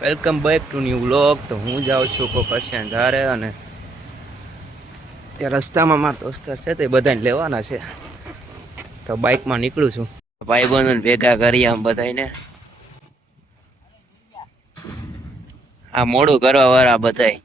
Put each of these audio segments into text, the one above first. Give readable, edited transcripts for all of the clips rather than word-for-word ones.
Welcome back to new vlog. તો હું જાઉં છું કોકસિયા ધારે અને ત્યાં રસ્તામાં મારા દોસ્તાર છે તે બધાને લેવાના છે, તો બાઇકમાં નીકળું છું. ભાઈબંધોને ભેગા કરી આમ બધાને આ મોડું કરવા વાળા બધાય.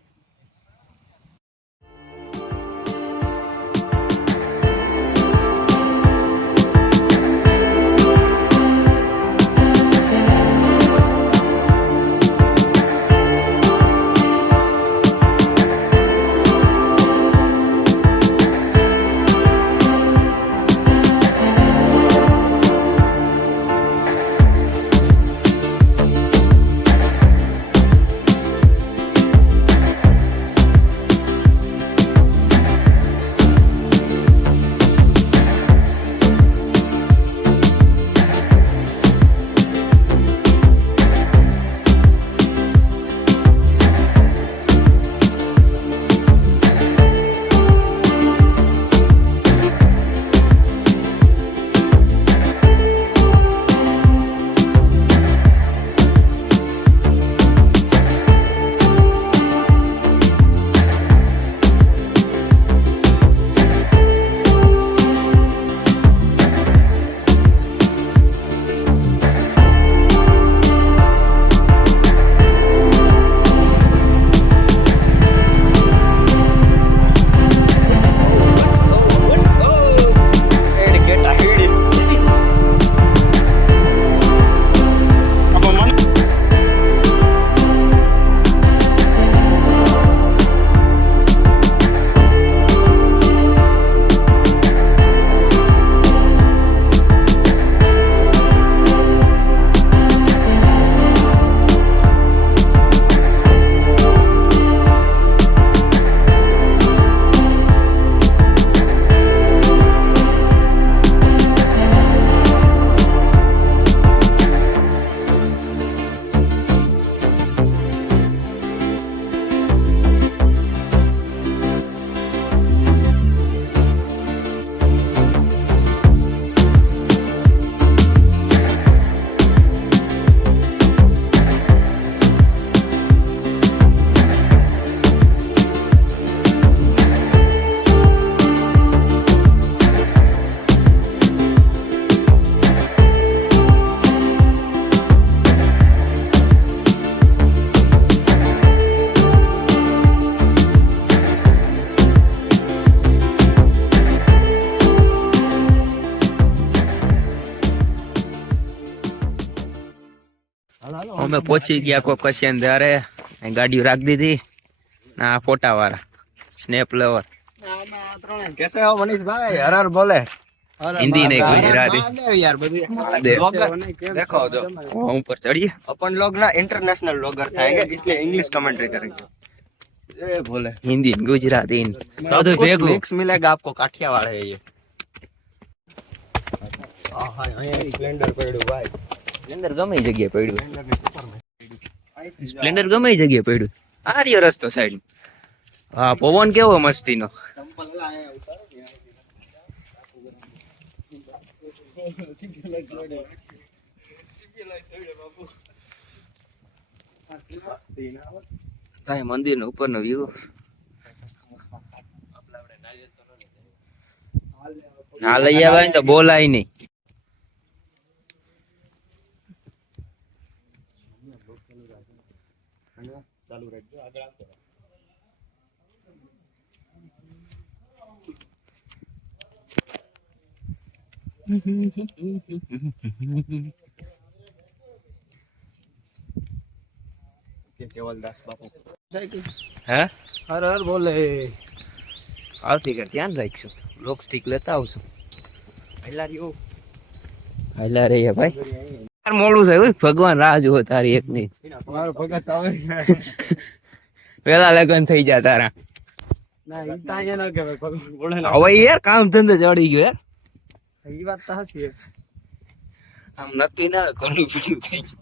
અમે પહોંચી ગયા કોકસિયા ધારે. ગાડીઓ રાખી દીધી. ના ફોટા વાળા સ્નેપ લવર कैसे हो मनीष भाई? हर हर बोले हिंदी नहीं गुजराती यार देखो जो ऊपर चढ़िए. अपन लोग ना इंटरनेशनल व्लॉगर थाएंगे, इसलिए इंग्लिश कमेंट्री करेंगे. ये बोले हिंदी गुजराती सब कुछ मिक्स मिलेगा आपको. काठियावाड़ है ये. स्प्लेंडर પડ્યું ભાઈ. સ્પ્લેન્ડર ગમે એ જગ્યાએ પડ્યું. સ્પ્લેન્ડર ગમે એ જગ્યાએ પડ્યું. આ રહ્યો રસ્તો સાઈડ. હા, પવન કેવો મસ્તીનો. મંદિર નો ઉપર નો વ્યૂ. ના લઈ આવે તો બોલાય નહીં. ચાલુ રાખજો. આગળ આવતો કેવલદાસ બાપુ. હે હર હર બોલે. આવતી કે ધ્યાન રાખશું. લોક સ્ટિક લેતા આવશું. હાલા રે ભાઈ. મોડું થાય હોય. ભગવાન રાહ જુઓ તારી એક ની. પેલા લગન થઈ જાય તારા. હવે યાર કામ ધંધે ચડી ગયો યાર. એ વાત તો હશે. આમ નક્કી ના ઘણું બીજું થઈ ગયું.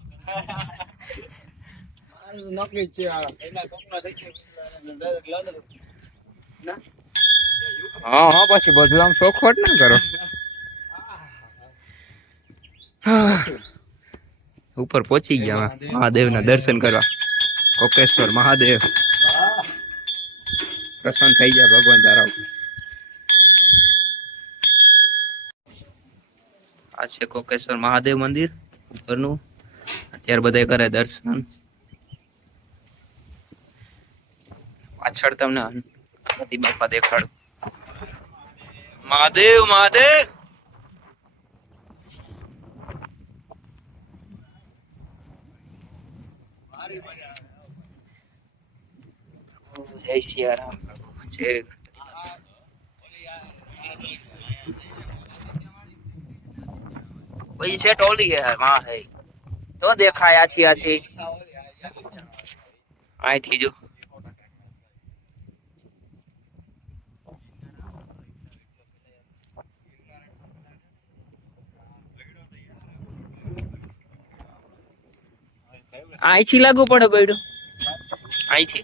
નોકરી છે. હા હા, પછી બધું આમ શોખવટ ના કરો. ઉપર પહોંચી ગયા મહાદેવના દર્શન કરવા. કોકેશ્વર મહાદેવ પ્રસન્ન થઈ ગયા ભગવાન તારા ઉપર. આ છે કોકેશ્વર મહાદેવ મંદિર ઉપરનું. અત્યારે બધા કરે દર્શન. પાછળ તમને ગણપતિ બાપા દેખાડું. મહાદેવ મહાદેવ જય સિયારામ. જય वही से टोली है वहां है तो देखा आछी आछी आई थी जो आई थी लागू पड़े बेड़ो आई थी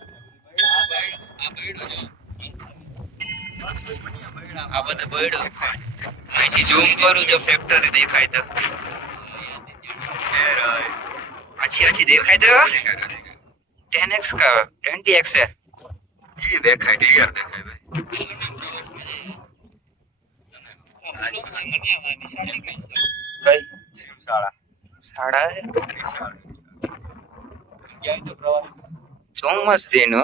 आ बधे बेड़ो आई थी जूम करू जो फैक्टरी देखाय तो अच्छी अच्छी देखाय तो 10x का 20x है ये देखाय क्लियर देखाय भाई कई शाळा साड़ा है क्या तो प्रवास ચોમસ થઈને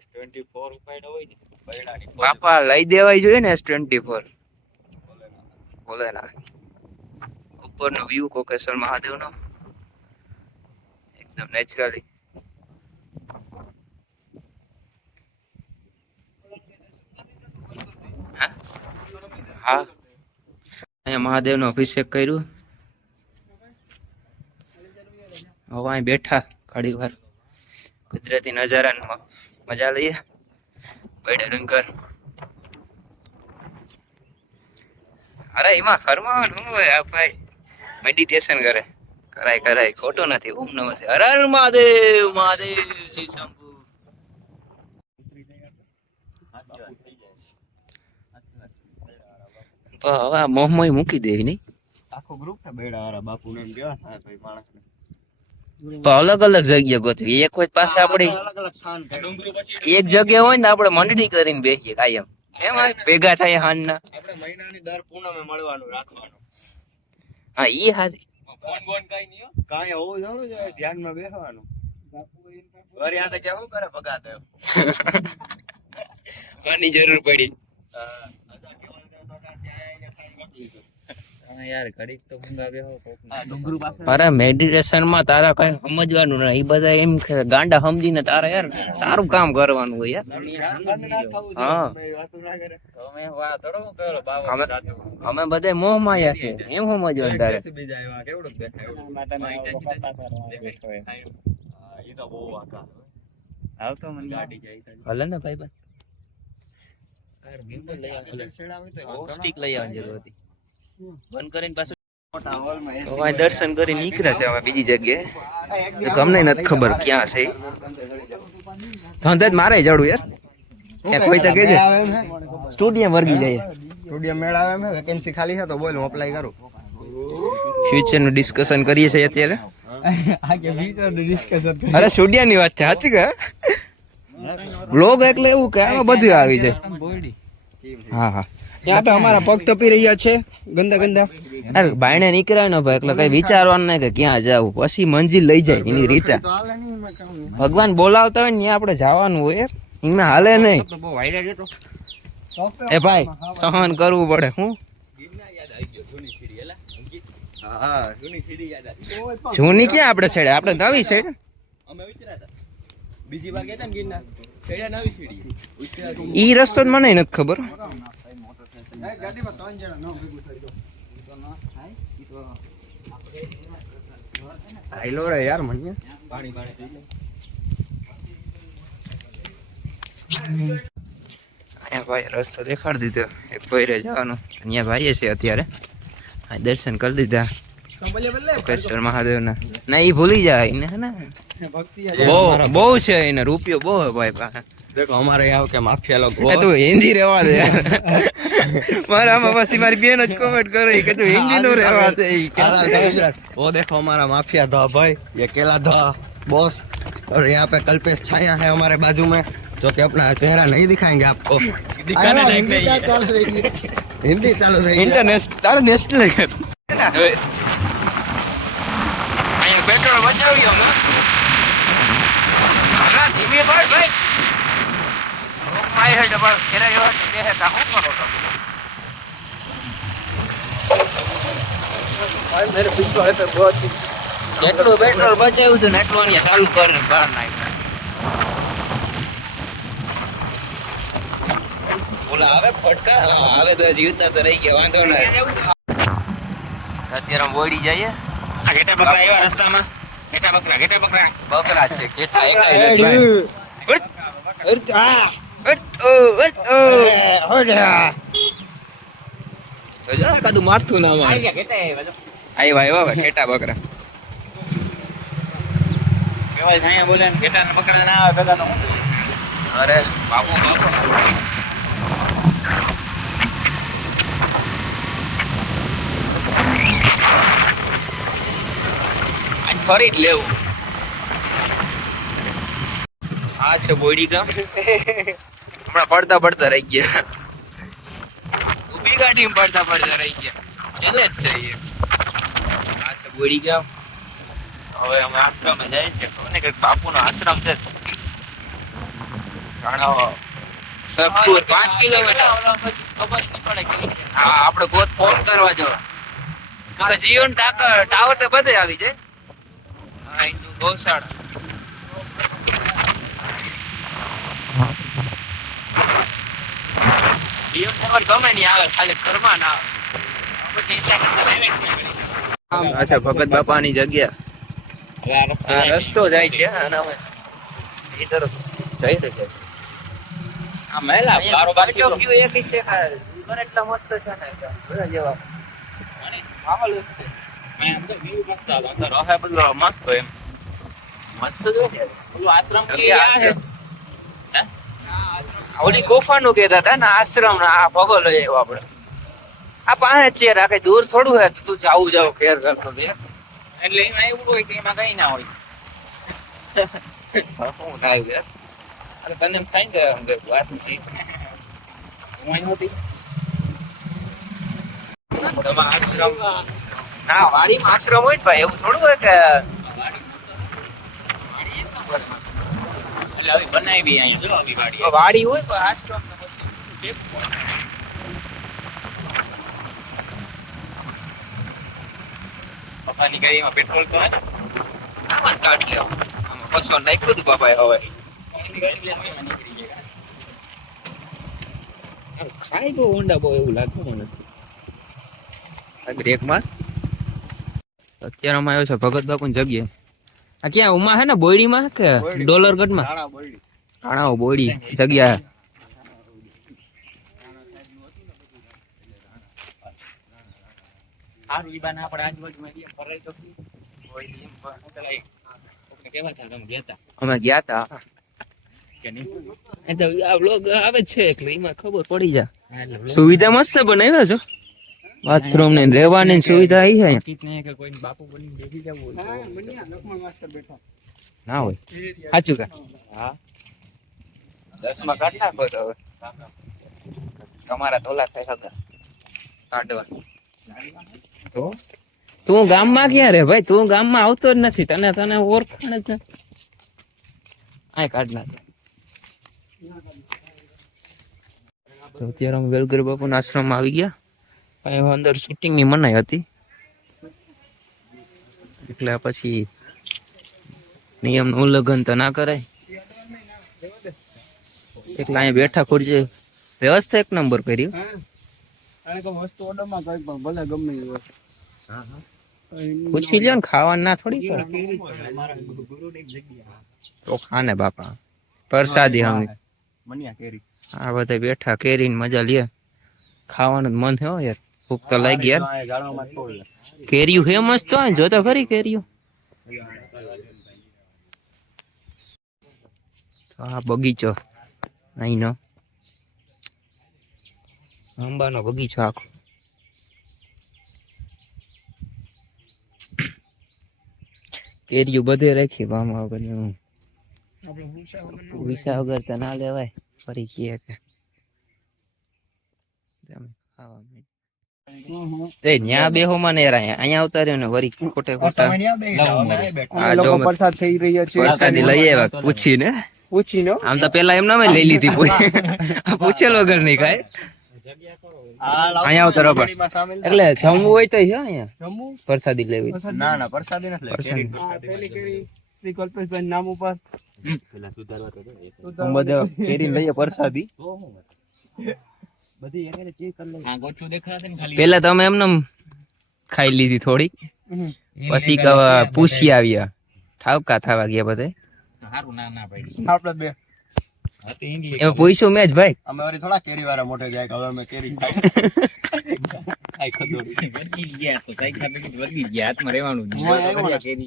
S24 ઉપાડ્યો હોય ને પૈડાની બાપા લઈ દેવાય જોઈએ ને S24 બોલે ના ઉપરનો વ્યૂ કોકેશ્વર મહાદેવનો એકદમ નેચરલી. હા અહીંયા મહાદેવનો અભિષેક કર્યું. હવે અહીં બેઠા ઘડી વાર કુદરતી નજારાની મજા લઈએ. બૈડા ડુંગર અરે એમાં ફરવાનું હોય આ ભાઈ મેડિટેશન કરે કરાય કરાય ખોટું નથી. ઓમ નમઃ શિવાય. હર હર મહાદેવ મહાદેવ શિવ શંભુ. તો હવે આ મોહમય મૂકી દેવી નહીં. આખો ગ્રુપ છે બેડા વાળા બાપુ ને કેવા થાય ભાઈ માણસ તો અલગ અલગ જગ્યા ગોતવી. એક હોય પાસે આપડે અલગ અલગ સ્થાન એક જગ્યા હોય ને આપડે મંડળી કરીને બેસીએ કાયમ. એમ ભેગા થાય હાંજના. આપણે મહિનાની દર પૂનમે મળવાનું રાખવાનું. હા ઈ હાથી ફોન બોન કઈ નહીં હો કાંઈ હોવું જરૂર છે ધ્યાનમાં બેસવાનું. વરી આ તો કેવું કરે ભગાતે આની જરૂર પડી. અરે મેડિટેશન માં તારા કઈ સમજવાનું નહીં. એ બધા એમ ગાંડા સમજીને તારા યાર તારું કામ કરવાનું હોય યાર. હા અમે બધા મોહ માયા છે એમ સમજવાનું તારે. ભલે ને ભાઈ સ્ટીક લઈ આવવાની જરૂર હતી. બંધ કરીને પાછું દર્શન કરી નીકળે છે હવે બીજી જગ્યાએ. તમને નથી ખબર ક્યાં છે. ધંધા જ મારે જાડું યાર ક્યાં કોઈ તો કેજે સ્ટુડિયમ વર્ગી જાય. સ્ટુડિયમ મેળાવે એમ વેકેન્સી ખાલી છે તો બોલ હું અપ્લાય કરું. ફ્યુચર નું ડિસ્કશન કરીએ છીએ અત્યારે. અરે સ્ટુડિયમ ની વાત છે સાચી કે બ્લોગ એટલે એવું કે આમાં બધું આવી જાય. હા હા यहाँ पे हमारा पग तपी રહ્યા છે ગંદા ગંદા. અરે બાયણે નીકળ્યા ને ભાઈ એટલે કઈ વિચારવાનું નહીં કે ક્યાં જવું. પછી મંજિલ લઈ જાય એની રીતે. ભગવાન બોલાવતા હોય ને ત્યાં આપણે જવાનું હોય યાર. એમાં હાલે નહીં. એ ભાઈ સહન કરવું પડે. હું જૂની ક્યાં આપણે છેડે આપણે નવી છેડે. બીજી વાર ગયા ને ગિરનાર છેડ્યા નવી સીડી ઈ રસ્તો જ મને નથી ખબર. ગાડીમાં 3 જણા ન ભેગું થઈ તો આઈલો રે યાર મને પાણી પાણી અહીંયા ભાઈ રસ્તો દેખાડી દીધો. એક ભાઈ જવાનું અહીંયા ભાઈએ છે અત્યારે દર્શન કરી દીધા. કોકેશ્વર મહાદેવ ના ઈ ભૂલી જાય ને હે ને ભક્તિ બહુ છે એને રૂપિયો બહુ હે ભાઈ પાસે देखो हमारे यहाँ के माफिया लोग એ તું હિન્દી રહેવા દે મારામાં પછી મારી બેન જ કોમેન્ટ કરે કે તું હિન્દી નો રહેવા દે ઈ કે वो देखो हमारा माफिया था भाई ये केला था बॉस और यहाँ पे कल्पेश छाया है हमारे बाजू में जो कि अपना चेहरा नहीं दिखाएंगे आपको दिखाने लायक नहीं है हिंदी चालू થઈ ગઈ ઇન્ટરનેશનલ તારે નેશનલ કર અહીંયા પેટ્રોલ બચાવ્યો ને અલા ધીમે ભાઈ માય હેડ પર ફેરાયો દે હે તા હું કરો તો भाई मेरे पीछे है तो बहुत જેટલું પેટ્રોલ બચાવ્યું હતું ને એટલું અહીંયા ચાલુ કરીને બહાર નાખ્યું બોલા આવે ફટકા હા આવે તો જીવતા તો રહી ગયા વાંધો ના અત્યારે બોડી જઈએ આ ઘેટા બકરા આવ્યા રસ્તામાં ઘેટા બકરા છે ઘેટા એકાઈ તો જો કાદું મારતું ના માર આવ્યા ઘેટા બકરા અરે બાપુ ફરી જ લેવું આ છે બોડી ગામ હમણાં પડતા રહી ગયા ઊભી ગાડીમાં પડતા રહી ગયા ચલે જ છે એ આ છે બોડી ગામ હવે અમે આશ્રમે જાય છે કોને કઈક બાપુનો આશ્રમ છે સકપુર 5 કિલોમીટર હા આપણે ગોત ફોન કરવા જો જીઓ ટાવર તો બધે આવી જાય હા એનું ગૌશાળા જીઓ ટાવર ગમે નહીં આવે ખાલી ઘરમાં ના આવે પછી અચ્છા ભગત બાપાની જગ્યા આ રસ્તો જાય છે અને અમે એ તરફ જઈ રહ્યા છે આ મહેલા બારોબાર વ્યૂ એક છે ઘર એટલા મસ્ત છે ને ઘર જેવા માહોલ છે મે અંદર વ્યૂ મસ્ત આવે અંદર રહે બધું મસ્ત એમ મસ્ત જો ઓલો આશ્રમ કે હે ઓલી ગુફાનું કહેતા હતા ને આશ્રમ ના આ ભગો લઈ આવ્યો આપણે આ પાસે છે રાખે દૂર થોડું હે તું જાવ કેર કરતો કે એટલે એમાં એવું હોય કે એમાં કઈ ના હોય હું ના આવ્યું અરે તને એમ થાય ને અંદર વાત નથી હું નહોતી તમારા આશ્રમ ના વાડીમાં આશ્રમ હોય ને ભાઈ એવું થોડું હોય કે એટલે આવી બનાવી અહીંયા જો આવી વાડી હોય તો આશ્રમ તો પછી પપ્પાની ગાડીમાં પેટ્રોલ તો હે ને આમાં જ કાઢી લો આમાં બસો નાખ્યું હતું બાપાએ હવે ખાઈ ગયો હોન્ડા બહુ એવું લાગતું નથી બ્રેક માર અત્યારે અમે આવ્યો છે ભગત બાપુની જગ્યાએ આ ક્યાં ઉમા હે ને બોયડીમાં કે ડોલરગઢમાં રાણાઓ બોયડી જગ્યા અમે ગયા તા આ બ્લોગ આવે જ છે એટલે એમાં ખબર પડી જાય સુવિધા મસ્ત બનાવ્યા છો બાથરૂમ ને રહેવાની સુવિધા આવી છે ના હોય સાચું કા હા 10 માં કાઢ નાખો તો હવે તમારા તોલા થાય સગા કાઢવા તો તું ગામમાં ક્યાં રે ભાઈ તું ગામમાં આવતો જ નથી તને ઓળખાણ જ આ કાઢ નાખ તો અત્યારે અમે વેલગર બાપુના આશ્રમમાં આવી ગયા અંદર શૂટિંગ ની મનાઈ હતી એટલે પછી નિયમનું ઉલ્લંઘન તો ના કરાય એટલે અહીંયા બેઠા ખુરશી વ્યવસ્થા એક નંબર કર્યું વસ્તુ ઓર્ડરમાં કઈ પણ ભલે ગમે એ વસ્તુ પૂછી લ્યો ને ખાવાનું ના થોડી તો ખાને બાપા પ્રસાદી હમ આ બધા બેઠા કેરીને મજા લે ખાવાનું મન હે યાર ભૂખ તો લાગી યાર. કેરીયું હે મસ્ત હોય, જો તો ખરી કેરીયું. આ બગીચો અહીંનો આંબાનો બગીચો આખો. કેરીયું બધે રાખી મામા વગર વિસા વગર તો ના લેવાય. ફરી કીએ કે એ ન્યા બેહો માં ને અહીંયા આવતા રહ્યો ને વરી ખોટે ખોટા આ જો પ્રસાદ થઈ રહ્યો છે. પ્રસાદી લઈ આવ્યા પૂછીને. પૂછીનો આમ તો પેલા એમ નામે લઈ લીધી પૂછેલ વગર નહીં કાંઈ. અહીંયા આવતા રબર એટલે જમવું હોય તો છે અહીંયા જમવું પ્રસાદી લેવી. ના ના પ્રસાદી નથી લેવી. પેલી કેરી શ્રી કલ્પેશભાઈ નામ ઉપર બધા કેરી લઈએ પ્રસાદી. પેલા તમે એમને ખાઈ લીધી થોડી, પછી પૂછી આવ્યા ઠાવકા થવા ગયા બધા. આપણે બે એમાં પૂછ્યું મેં જ ભાઈ. અમે વળી થોડા કેરી વાળા મોઢે જાય કે હવે અમે કેરી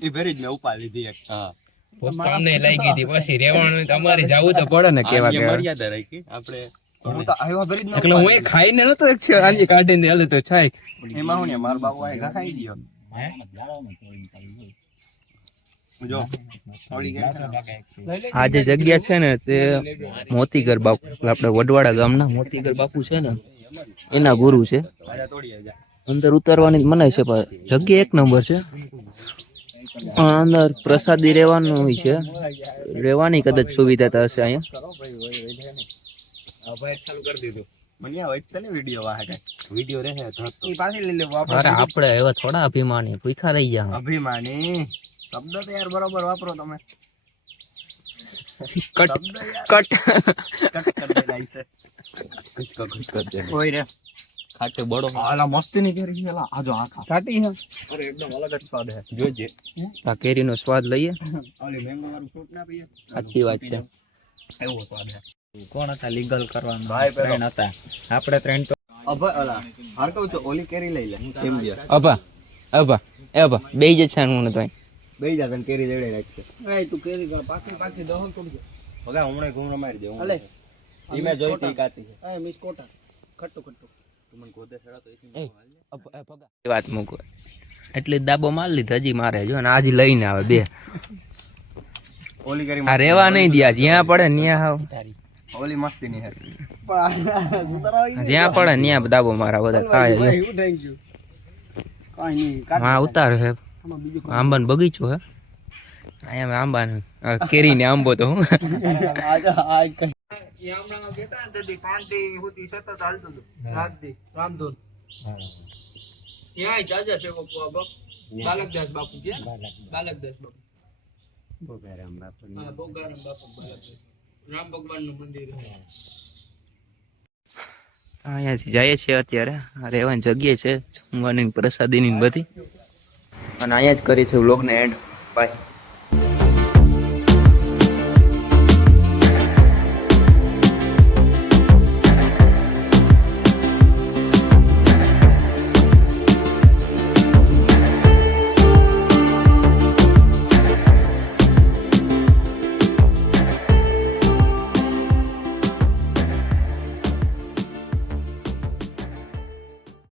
ઈ ભેરી જ મેં ઉપા લીધી એક. તમને લઈ ગઈ હતી પછી રેવાનું તમારે જવું તો પડે ને કેવા કેવા. મર્યાદા રાખી આપણે. હું તો આવ્યા ભેરી જ મેં એટલે હું એ ખાઈને નતો એક છે આંજી કાઢીને હાલે તો છાય. એમાં હું ને મારા બાપુ આ ખાઈ ગયો. જો થોડી આ જે જગ્યા છે ને તે મોતીગર બાપુ, આપણે વડવાડા ગામના મોતીગર બાપુ છે ને એના ગુરુ છે. અંદર ઉતરવાની મનાય છે પણ જગ્યા એક નંબર છે. અંદર પ્રસાદી રહેવાનું હોય છે, રહેવાની કદાચ સુવિધા તો હશે અહીંયા. ભાઈ ચાલુ કરી દીધું. મને આ વચ્ચે ને વિડિયો વાહે કઈ વિડિયો રહે તો ઈ પાછી લઈ લેવો અરે આપણે એવા થોડા અભિમાની ભૂખા રહી ગયા. અભિમાની શબ્દ તો યાર બરોબર વાપરો તમે. કટ કટ કર દે લાઈસે કિસકો કટ કર દે ઓય રે ખાટે બડો આલા મસ્તી ની કેરી પેલા આજો આખા કાટી હે. અરે એકદમ અલગ જ સ્વાદ હે. જોજે આ કેરીનો સ્વાદ લઈએ. ઓલી મેંગો વાળું ફ્રૂટ ના પીએ. સાચી વાત છે. એવો સ્વાદ હે. કોણ હતા લીગલ કરવાનું? ભાઈ પેલો હતા આપણે ત્રણ તો. અભા અલા હાર કહું છું ઓલી કેરી લઈ લે કેમ દે. અભા અભા બેય જ છે હું તો બેઈ જા તને કેરી લેડે રાખશે. એ તું કેરી કર પાકી દહન તોડજો. ઓગા હમણે ઘૂમરો મારી દે. અલે ઈ મે જોઈ તી કાચી છે. એ મિસ કોટા ખટ્ટો તું મને ગોદે છડા તો એ વાત મૂકો એટલે દાબો માર લીધો હજી મારે જો ને આજ લઈને આવે બે. ઓલી કેરી આ રેવા નહીં દે જ્યાં પડે ત્યાં હાવ ઓલી મસ્તી ની હે. જ્યાં પડે ત્યાં દાબો મારા બધા ખાય છે. Thank you. કાઈ નહીં હા ઉતાર છે આંબાનો બગીચો હે અહીંયા આંબા કેરી ને આંબો તો હું આજ કઈ યામણા કેતા ને તે પાંટી હોતી સતત હાલતું હતું રાતથી રામધૂન. ત્યાં જાજા છે બાપુ આ બાપ બાલકદાસ બાપુ કે બાલકદાસ બાપુ બોગારામ બાપુ. હા બોગારામ બાપુ બાલકદાસ રામ ભગવાનનું મંદિર છે. અહીંયા જઈએ છીએ અત્યારે. આ રહેવાની જગ્યા છે, જમવાની પ્રસાદીની બધી. અને અહીંયા જ કરી છે વ્લોગને એન્ડ. બાય.